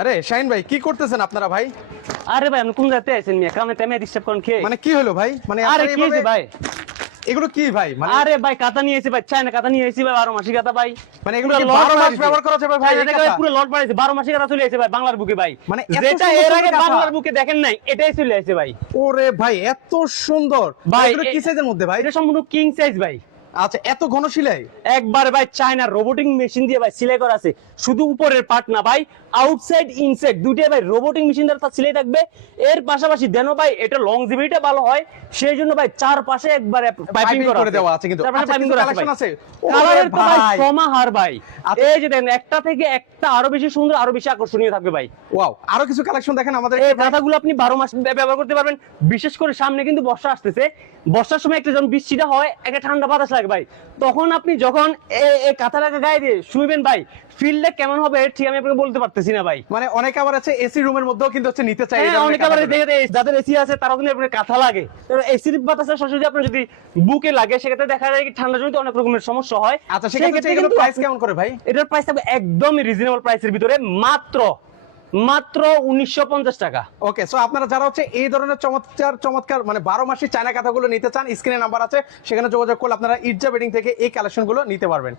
আরে শাহিন ভাই কি করতেছেন আপনারা ভাই? আরে ভাই আপনি কোন জায়গাতে আছেন মিয়া? কামে টাইমে ডিস্টার্ব করেন কে? মানে কি হলো ভাই? মানে আরে আপনারা কি হইছে এভাবে- ভাই? এগুলো কি ভাই? মানে আরে ভাই কাতা নিয়ে এসেছি ভাই, চায়না কাতা নিয়ে এসেছি ভাই, 12 মাসি কাতা ভাই। মানে এগুলো পুরো কি লট 12 মাস বানাইছে। ব্যবহার করা যাবে ভাই? চায়না এই থেকে কাঁথা? পুরো লট বানাইছে, 12 মাসি কাতা চলে এসেছে ভাই বাংলার বুকে ভাই। মানে এত যেটা সুন্দর এর সুন্দর আগে কাঁথা? বাংলার বুকে দেখেন নাই, এটাই চলে এসেছে ভাই। ওরে ভাই এত সুন্দর ভাই, এগুলো কি সাইজের মধ্যে ভাই? এটা সম্পূর্ণ কিং সাইজ ভাই। আচ্ছা এত ঘন সেলাই? একবারে ভাই চায়না রোবোটিক মেশিন দিয়ে ভাই সেলাই করা আছে। শুধু উপরের পার্ট না ভাই, আউটসাইড ইনসাইড দুটোই ভাই রোবোটিক মেশিন দ্বারা তার সেলাই থাকবে। এর পাশাপাশি দেন ভাই এটা লংজিভিটিটা ভালো হয়, সেই জন্য ভাই চারপাশে একবারে পাইপিং করে দেওয়া আছে কিন্তু। চারপাশে আচ্ছা, পাইপিং কিছু করা আছে কালেকশন ভাই। আছে? কালারের ওরে তো ভাই ভাই। সমাহার ভাই। আচ্ছা। এই যে দেখেন একটা থেকে একটা আরো বেশি সুন্দর, আরো বেশি আকর্ষণীয় থাকবে ভাই। ওয়াও, আরো কিছু কালেকশন দেখেন আমাদের। এই কাঁথাগুলো আপনি 12 মাস ব্যবহার করতে পারবেন। বিশেষ করে সামনে কিন্তু বর্ষা আসতেছে, বর্ষার সময় একটা যখন বৃষ্টিটা হয় একটা ঠান্ডা বাতাস লাগে ভাই, তখন আপনি যখন এই কাঁথাটাকে গায়ে দিয়ে শুইবেন ভাই, ফিলটা কেমন হবে ঠিক আমি আপনাকে বলতে পারতেছি না ভাই। মানে অনেক আবার আছে এসি রুমের মধ্যেও কিন্তু হচ্ছে নিতে চাই এই হ্যাঁ, ধরনের অনেকে আবার কাঁথাগুলো। দেখে যাদের এসি আছে তারাও কিন্তু আপনার কাঁথা লাগে, এসির বাতাসে সরাসরি আপনার যদি বুকে লাগে সেক্ষেত্রে দেখা যায় কি ঠান্ডা জনিত অনেক রকমের সমস্যা হয়। আচ্ছা সেক্ষেত্রে এগুলো প্রাইস কেমন করে ভাই? এটার প্রাইস থাকবে একদমই রিজনেবল প্রাইসের ভিতরে, মাত্র 1950 টাকা। ওকে, সো আপনারা যারা হচ্ছে এই ধরনের চমৎকার চমৎকার মানে 12 মাসি চায়না কাঁথাগুলো নিতে চান, স্ক্রিনে নাম্বার আছে, সেখানে যোগাযোগ করলে আপনারা ইটজা বেডিং থেকে এই কালেকশনগুলো নিতে পারবেন।